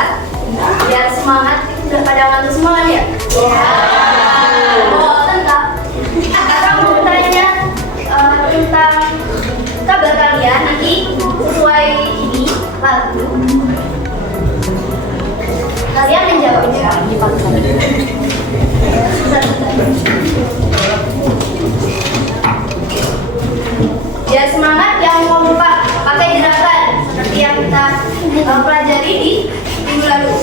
istirahat biar semangat. Udah pada ngantuk semangat ya? Oh, tentang sekarang mau bertanya tentang kabar kalian nanti sesuai ini lagu. Kalian menjawabnya. Biar semangat, yang mau lupa pakai gerakan seperti yang kita pelajari di minggu lalu.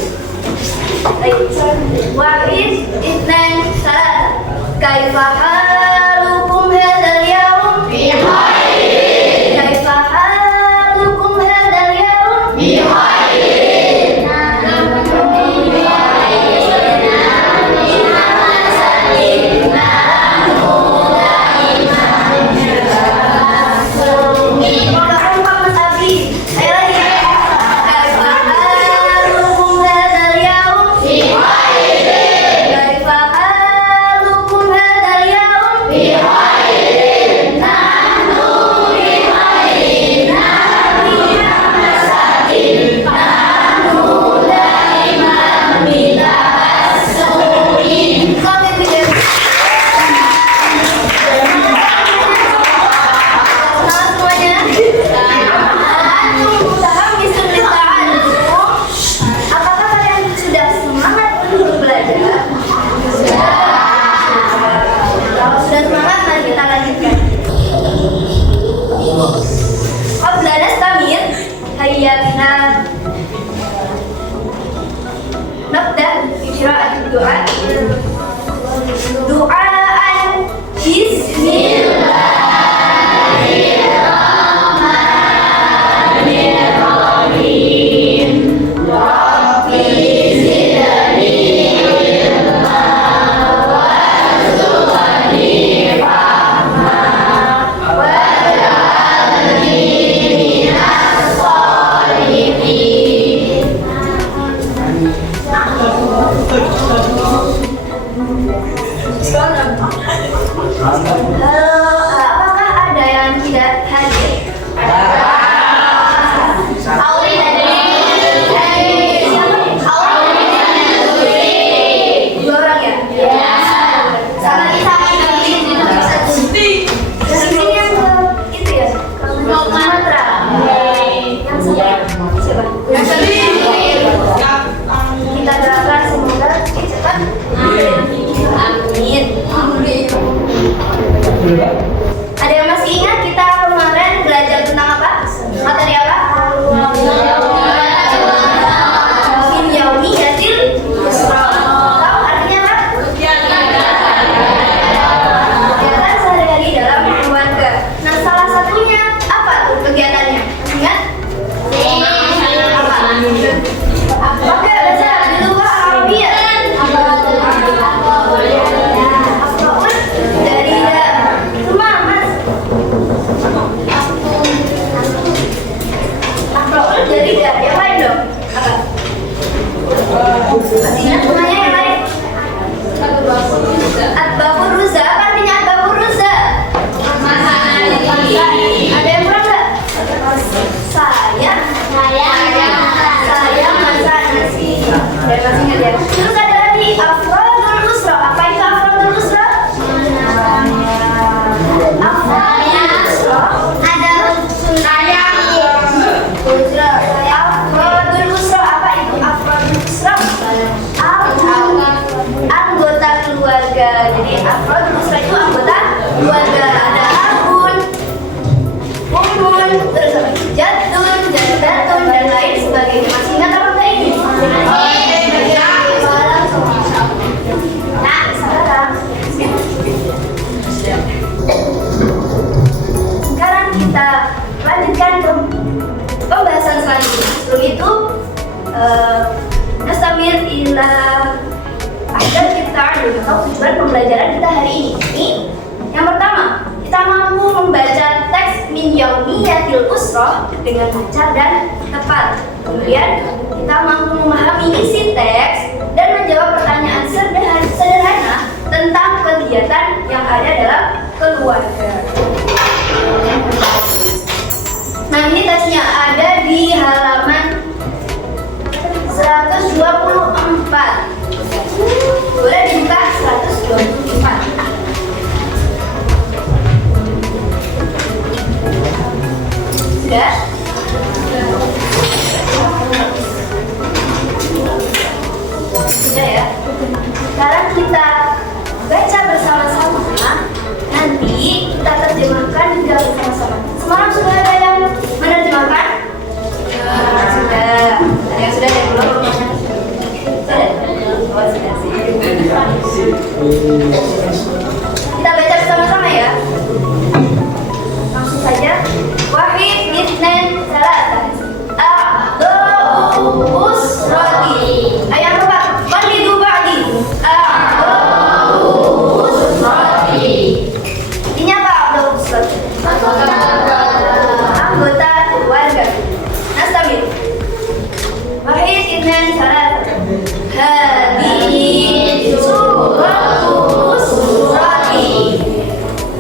Wahid, itnan, salat. Kaifa halukum hadzal yaum? Bi khairin. Kaifa halukum hadzal yaum? Bi khairin. Apakah ada yang tidak hadir? Auli dan dua orang ya? Sama kita ini yang itu ya? Sumatera. Yang siapa? Kita doakan semoga cepat. Amin. Ada yang masih ingat kita kemarin belajar tentang apa? Materi apa? Min yaumiyatil yusra. Tahu artinya apa? Kegiatan sehari-hari dalam keluarga. Nah, salah satunya apa tuh kegiatannya? Ingat? Pakai bahasa Arab di luar Arabia. Dari yang lain dong. Apa? Ingat namanya yang lain? At-Babur Ruza. Apa artinya At-Babur Ruza? Ada yang kurang nggak? Saya masak nasi. Ada yang masih ingat ya? Terus ada lagi Afrodul Usra. Apa itu Afrodul Usra? Afrodul Usra ada Afrodul Usra. Apa itu Afrodul Usra? Anggota keluarga. Jadi Afrodul Usra itu anggota keluarga. Ada abun, umun, terus jadun, jaddatun, dan lain sebagainya. Masih ingat apa enggak ini? Nah, sekarang kita lanjutkan ke pembahasan selanjutnya. Sebelum itu nastamir ila ahdar kita atau tujuan pembelajaran kita hari ini. Yang pertama, kita mampu membaca teks min yaumiyatil usra dengan lancar dan tepat. Kemudian kita mampu memahami isi teks dan menjawab pertanyaan sederhana tentang kegiatan yang ada dalam keluarga. Nah, ini teksnya ada di halaman 100 124. Boleh dibuka 124. Sudah? Sudah ya? Sekarang kita baca bersama-sama. Nanti kita terjemahkan juga bersama-sama. Semalam sudah ada yang menerjemahkan? Sudah. Ada yang sudah yang belum? Sudah? Oh, sudah sih. Kita baca bersama-sama ya. Langsung saja. Wahid, Ithnain, Salasa. A'dha'u usrati. Ayo yang Bapak, qalidu ba'di. A'dha'u usrati. Artinya apa a'dha'u usrati? Anggota keluarga. Nastamir. Wahid, Ithnain, Salasa. Hadihi suratu usrati.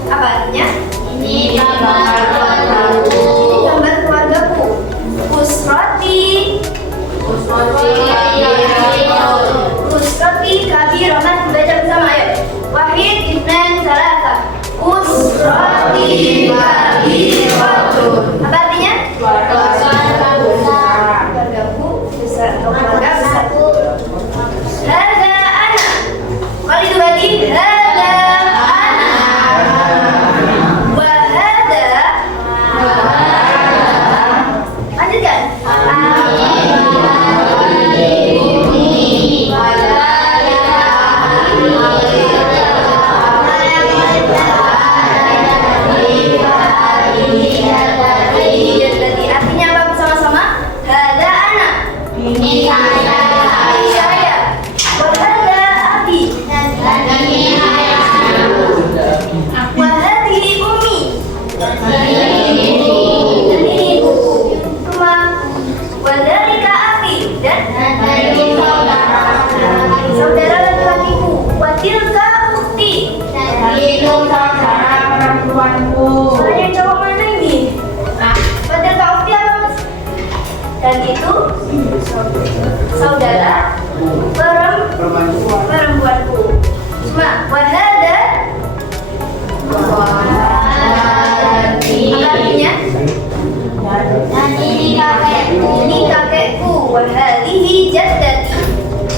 Apa artinya? Ini gambar keluargaku. Usrati. Usrati kabirah. Baca bersama ayo. Wahid, Ithnain, Salasa. Usrati kabiratun. Apa artinya? Keluargaku besar atau keluarga besar. Hada ana. Kali itu berarti hada ana. Wa hada. Lanjutkan. Artinya apa bersama-sama? Hada ana. Ini saya. Wa hada abi. Wa hadhihi ummi. Ini ibuku. Cuma wa dzalika akhi. Dan saudara laki-lakiku. Wa tilka ukhti. Soalnya yang cowok mana ini? Wa tilka ukhti apa mas? Dan itu saudara perempuanku. Cuma wa hada. Artinya? Dan ini kakekku. Ini kakekku. Wa hadhihi jaddati.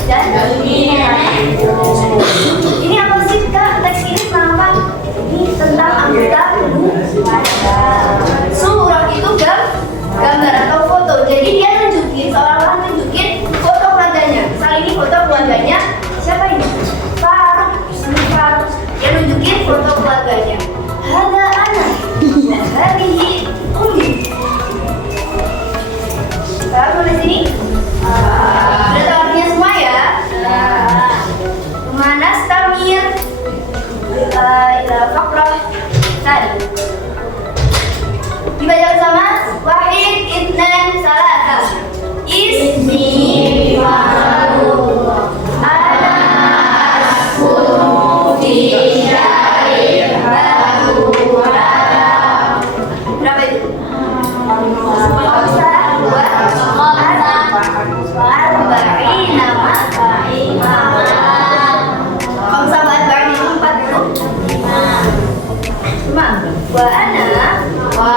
Dan ini nenekku. Ini apa sih Kak? Teks ini kenapa? Ini tentang anggota keluarga. Surah itu gambar atau foto. Jadi dia nunjukin, seolah-olah nunjukin foto keluarganya. Misal ini foto keluarganya. Siapa ini? Faruk. Faruk. Dia nunjukin foto keluarganya. Hada ana. Hadihi ummi. Tahu tulis sini? Sudah tahu artinya semua ya? Mana stamir? Ila fakrah tadi. Dibaca bersama. Wahid, Ithnain, Salasa. Ismi Faruk. Ana askunu fi syarif batu haram. Berapa itu? Arba'ina wa ana wa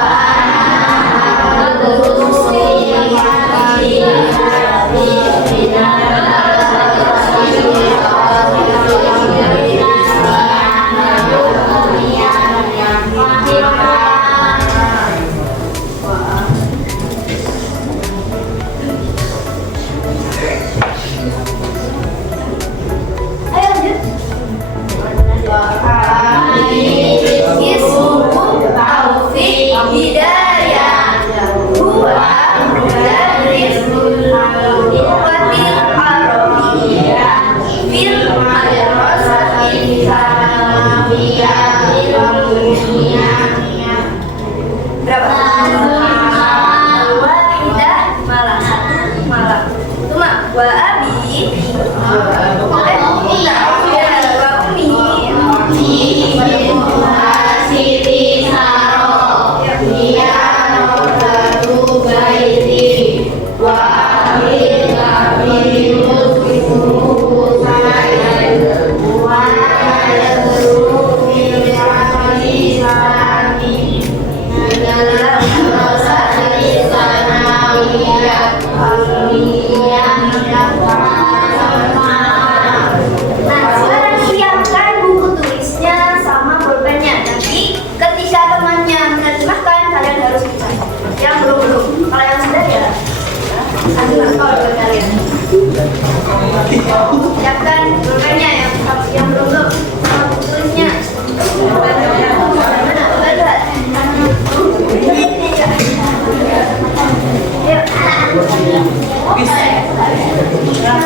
Oh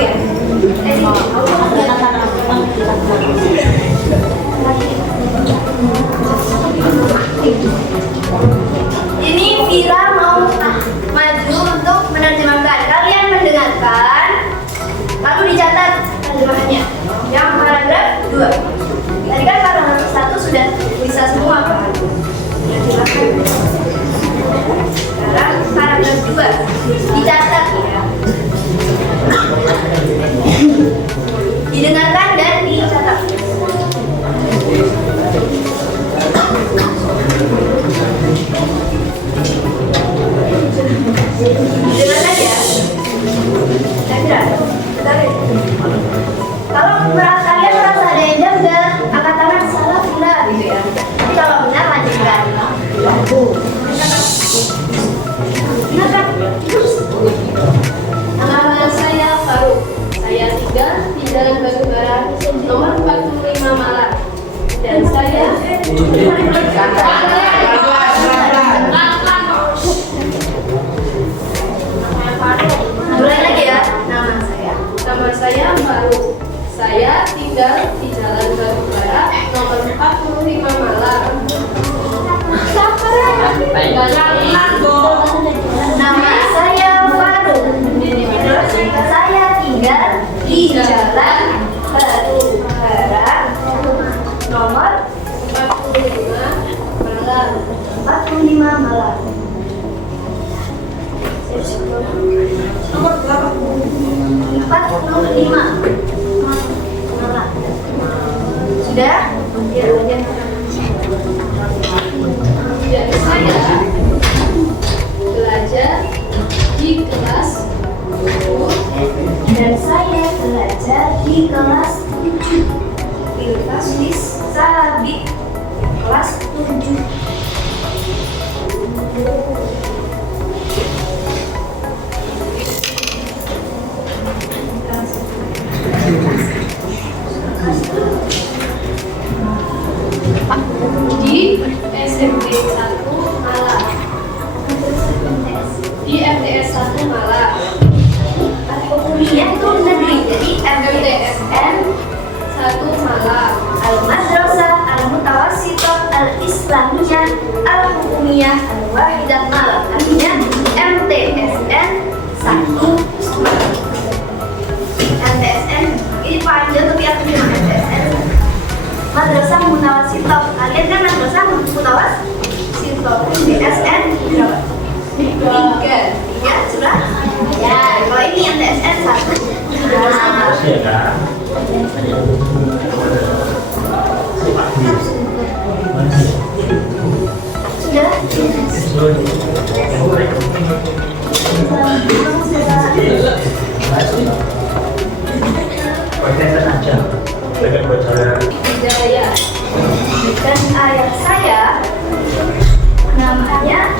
ya. Ini Vira mau maju untuk menerjemahkan. Kalian mendengarkan, lalu dicatat terjemahannya. Yang paragraf 2. Tadi kan paragraf 1 sudah bisa semua kan? Menerjemahkan. Sekarang paragraf 2 dicatat ya. Didengarkan dan dicatat. Didengarkan ya. Kalau kalian merasa ada yang janggal, angkat tangan salah benar gitu ya. Jadi kalau benar lanjutkan. Benar kan? Nama saya Faruk. Saya tinggal di Jalan Batubara nomor 45 Malang. Dan saya Mulai lagi ya. Nama saya Faruk. Saya tinggal di Jalan Batubara nomor 45 Malang. Nama saya Faruk. Saya tinggal di Jalan Batubara nomor 45 Malang. Nomor 45 Malang. Sudah? Ya, lanjut. Dan saya belajar di kelas 10. Dan saya belajar di kelas 7. Kelas Sabit kelas 7. Di SMP 1 Malang. Di MTS 1 Malang. Kuliah itu negeri, jadi MTSN 1 Malang. Al-Madrasah Al-Mutawassithah Al-Islamiyah Al-Hukumiyah Al-Wahidah Malang. Artinya MTSN 1 Malang. MTSN ini panjang tapi artinya MTSN Madrasah Mutawassithah. Kalian kan Madrasah Mutawassithah. MTSN berapa? 3 sudah? Ya, kalau ini MTSN 1. Hidayah. Dan ayah saya namanya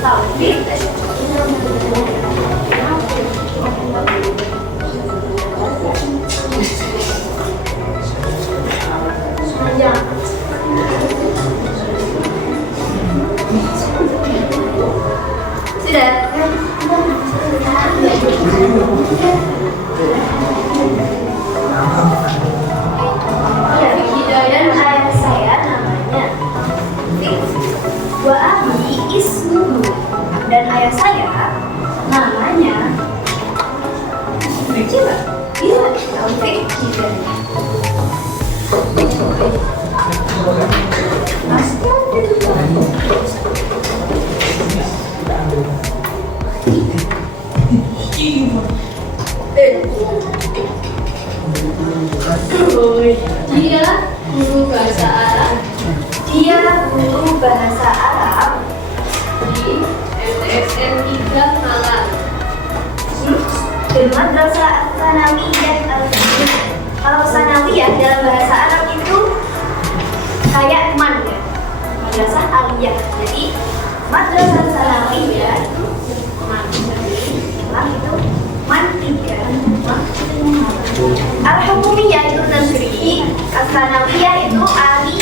Taufik. Sudah. Dan ayah saya namanya Wa abi ismuhu. Dan ayah saya namanya siapa? Iya, Taufik Hidayah. Dia guru bahasa Arab Dia guru bahasa Arab di MTSN 3 Malang. di Madrasah Tsanawiyah Al-Husniyah. Kalau Tsanawiyah dalam bahasa Arab itu kayak man ya, Madrasah Aliyah. Jadi Madrasah Tsanawiyah itu man, itu man 3. Al-Hukumiyah itu negeri, Al-Tsanawiyah itu ali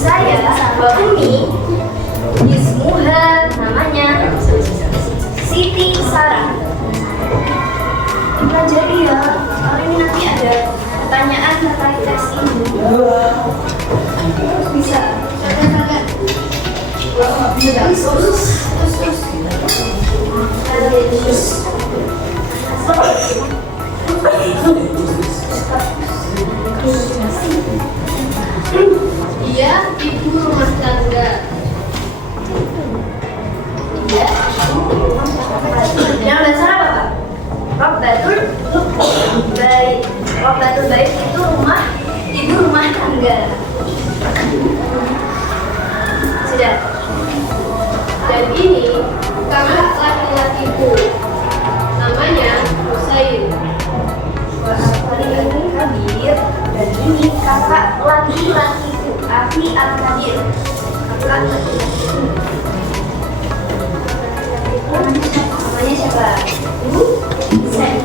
saya wa ummi ismuha, namanya Siti Sarah. Pelajari ya, kalau ini nanti ada pertanyaan terkait tes ini. Bisa. Dia ibu rumah tangga. Iya. Yang dasar apa, Pak? Robbatul Bait. Robbatul Bait itu rumah, ibu rumah tangga. Sudah. Dan ini kakak laki-lakiku. Namanya Husain. Kali ini Kabir, dan ini kakak laki-lakiku, Akhi Al-Kabir. Kakak laki-lakiku. Namanya siapa? Ibu? Husain.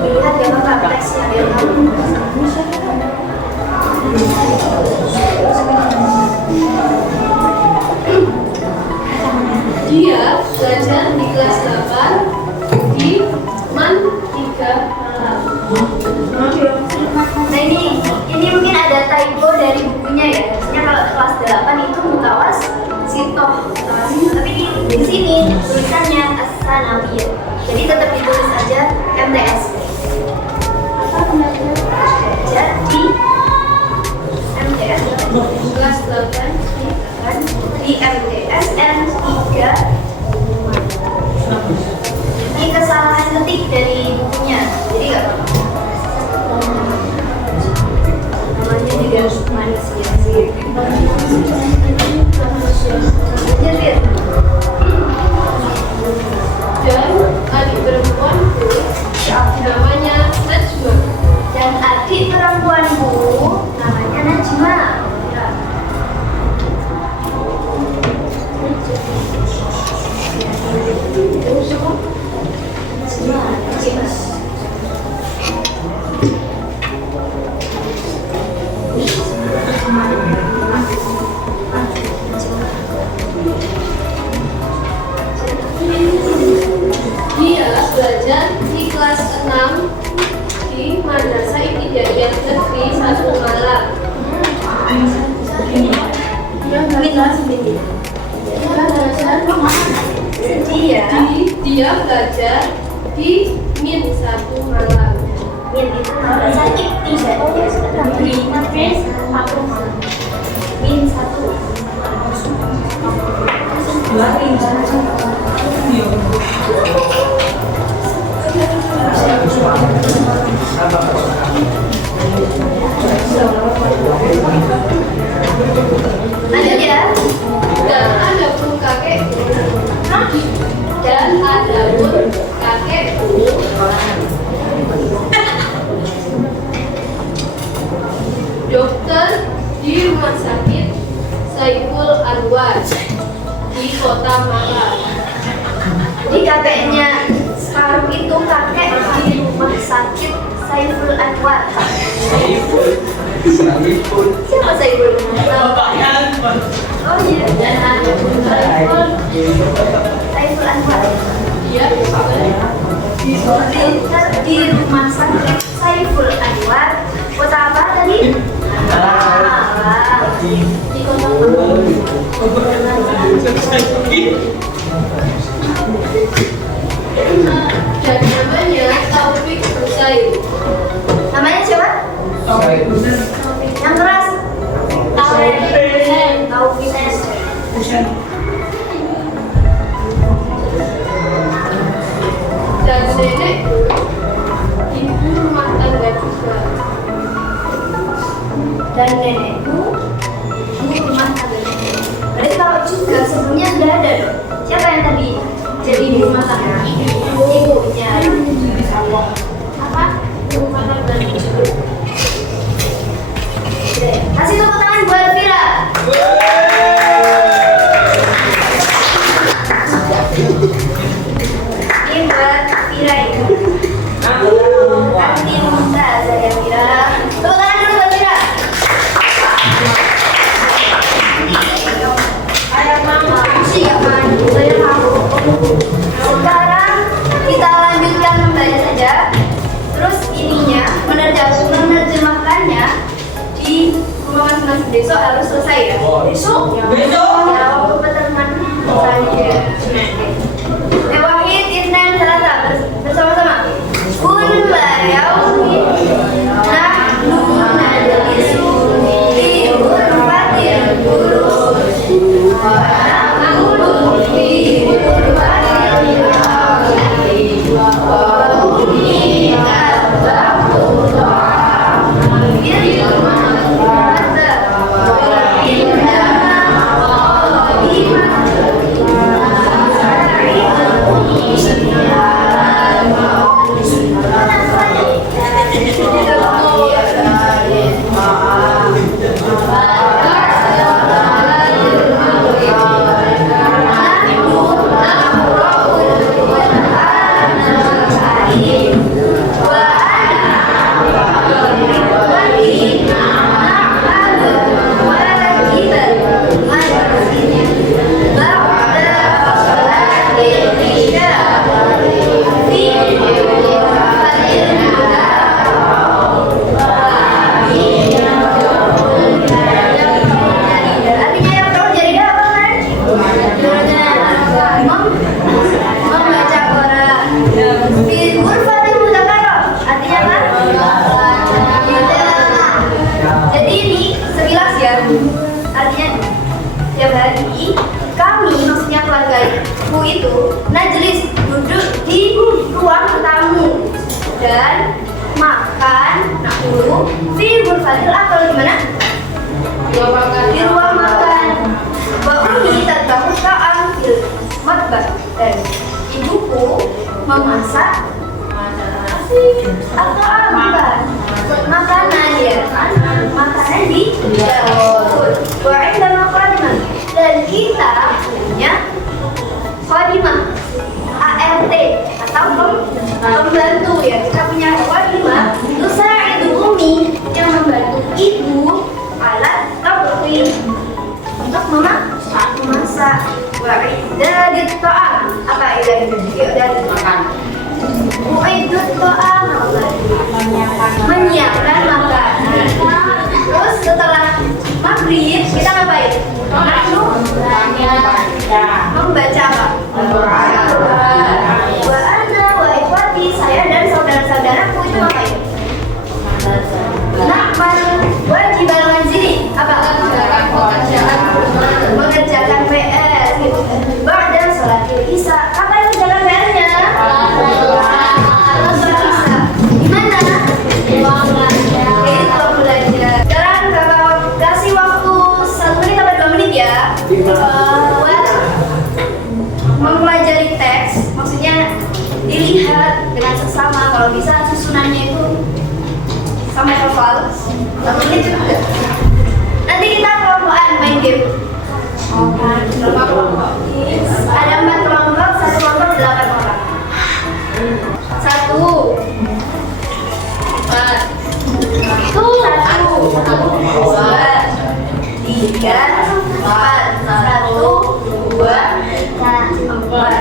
Lihat ya Bapak teksnya biar kamu. Dia belajar di kelas 8 di MAN 3 Malang. Nah ini mungkin ada typo dari bukunya ya. Biasanya kalau kelas 8 itu mutawas sitoh. Tapi di sini tulisannya as-sanawiyah. Jadi tetap ditulis aja MTS. Jadi MTS Kelas 8 di MTSN 3. Ini kesalahan ketik dari bukunya. Jadi nggak apa-apa. Namanya juga manis ya sih. Jadi dan adik perempuanku namanya Najma. dan adik perempuanku namanya Najma. Ya. Dia belajar di kelas 6 di Madrasah Ibtidaiyah Negeri 1 Malang. Dia belajar di Min 1 Malang. Min itu madrasah ibtidaiyah negeri Min 1. Lanjut ya. Dan ada pun kakekku. Dan ada pun kakekku. Dokter di Rumah Sakit Saiful Anwar di Kota Malang. Jadi kakeknya sekarang itu kakek di rumah sakit Saiful Anwar. Siapa Saiful? Oh iya. Dan ada pun Saiful Anwar. dia Di rumah sakit Saiful Anwar. Kota apa tadi? Malang. di Kota Malang. Dan namanya Taufik Husain. Namanya siapa? Yang keras. Taufik. Dan nenekku ibu rumah tangga juga. Dan nenekku ibu rumah tangga. Berarti kalau juga sebelumnya sudah ada dong. Siapa yang tadi jadi ibu rumah tangga? Ibunya. Apa? Ibu rumah tangga juga. Oke. Kasih tepuk tangan buat Vira. Masih nggak kan? Saya tahu. Sekarang kita lanjutkan membaca saja. Terus ininya menerjemahkannya di rumah masing-masing. Besok harus selesai ya. Besok? Ya, waktu pertemuan saja. Wahid, Isnan, Salasa bersama-sama. Kulla yaumin nahnu najlisu fi ghurfatil qurun wa naqulu fi ghurfatil ardi wa qawmi dan makan fi ghurfatil atau gimana? Di ruang makan. Wa ummi tadbahu ta'am fil matbah. Dan ibuku memasak atau apa? Makanan ya. Makanan di dapur. Wa indana qadimah. Dan kita punya qadimah. ART atau pembantu ya. Kita punya qadimah tusa'idu ummi yang membantu ibu alat tabqi untuk memasak. Wa idadit ta'am. Apa idadit makan? Mu'idut ta'am menyiapkan makanan. Terus setelah maghrib kita ngapain? Membaca apa? Wa ana wa ikhwati, saya dan saudara-saudaraku itu ngapain? Na'mal wajibal manzili. Apa? Mengerjakan PR gitu. Ba'da sholatil isya. Apa yang mengerjakan PR-nya? Sholat isya. Gimana? Itu belajar. Sekarang kakak kasih waktu 1 menit sampai 2 menit ya. Buat mempelajari teks. Maksudnya dilihat dengan seksama. Kalau bisa susunannya itu sampai hafal. 1 menit juga. Nanti kita kelompokan main game. Berapa kelompok? Ada 4 kelompok, 1 kelompok 8 orang. 1 4 1 2 3 4 1 2 4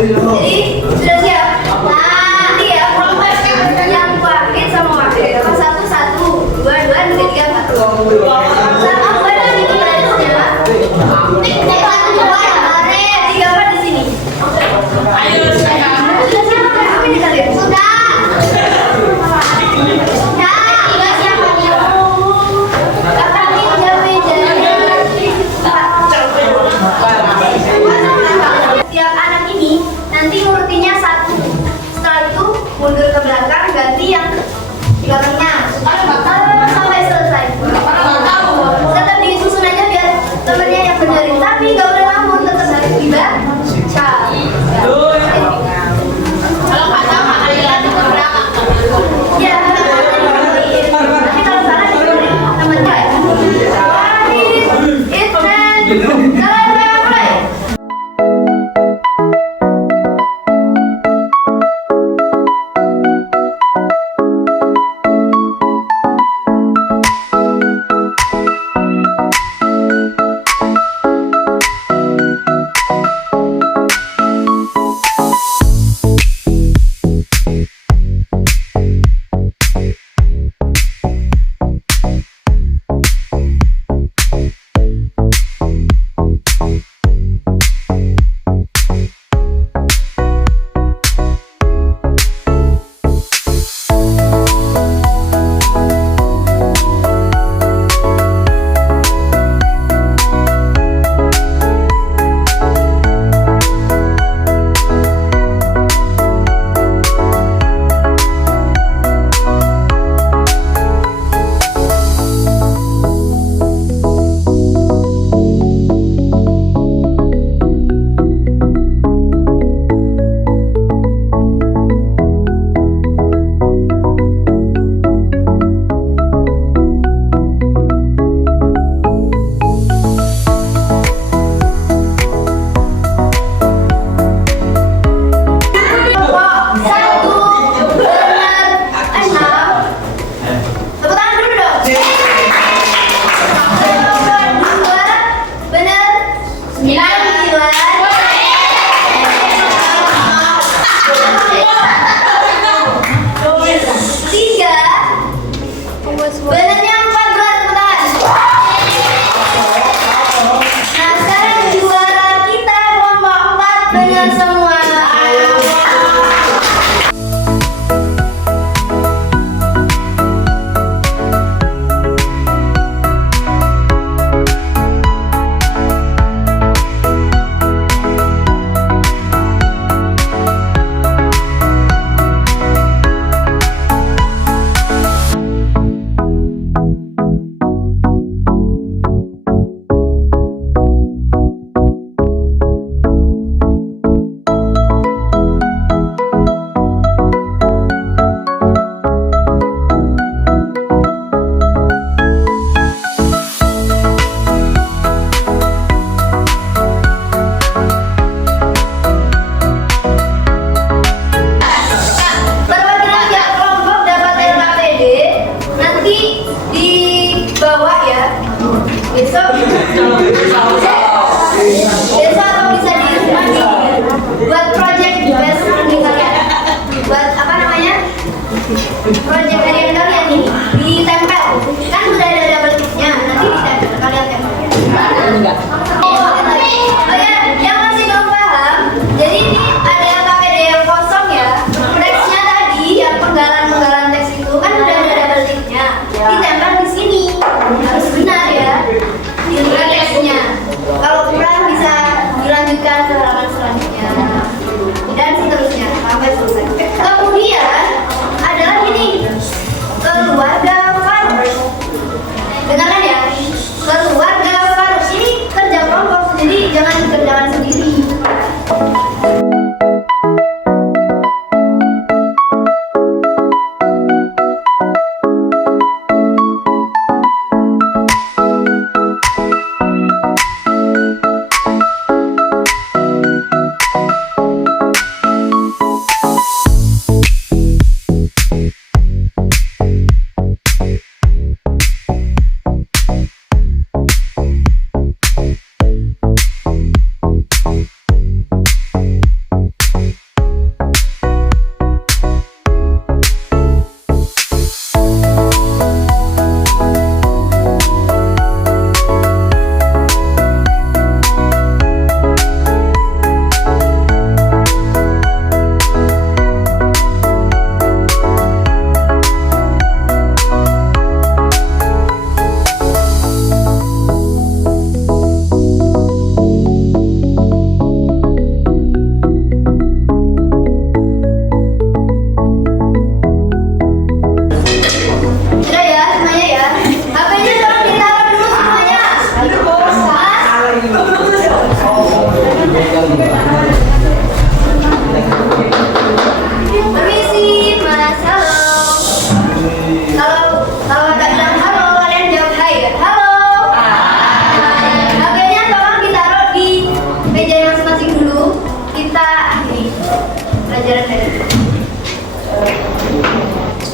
Jadi sudah siap. Nanti ya kelompok yang Wahid sama Wahid. Nomor 1 1 2 2 3 4. Sama gue nanti belajarnya. Tiga apa di sini? Ayo siapa yang ini kali? Sudah. Tiap anak ini nanti ngurutinya 1. Setelah itu mundur ke belakang, ganti yang di belakangnya sampai selesai. Tetap disusun aja biar temennya yang benerin, tapi nggak boleh ngawur, tetap harus dibaca.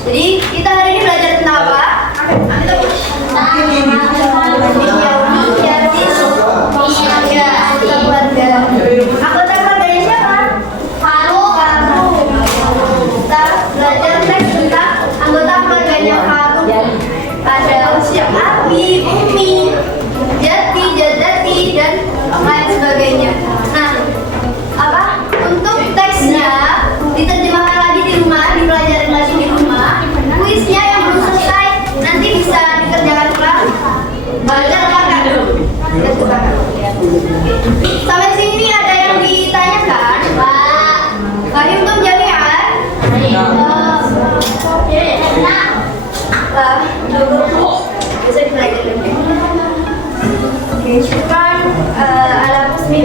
Jadi kita hari ini belajar tentang apa? Anggota keluarganya siapa? Faruk. Kita belajar teks tentang anggota keluarganya Faruk. Ada Abi, Umi, Jati, Jadati, dan lain sebagainya. Nah, untuk teksnya diterjemahkan lagi di rumah, dipelajarin lagi di rumah. Kuisnya yang belum selesai nanti bisa dikerjakan ulang. Belajar kakak. Sampai sini ada yang ditanyakan? Fahim tuh jami'an? Bisa dipelajari. Oke, syukran ala husni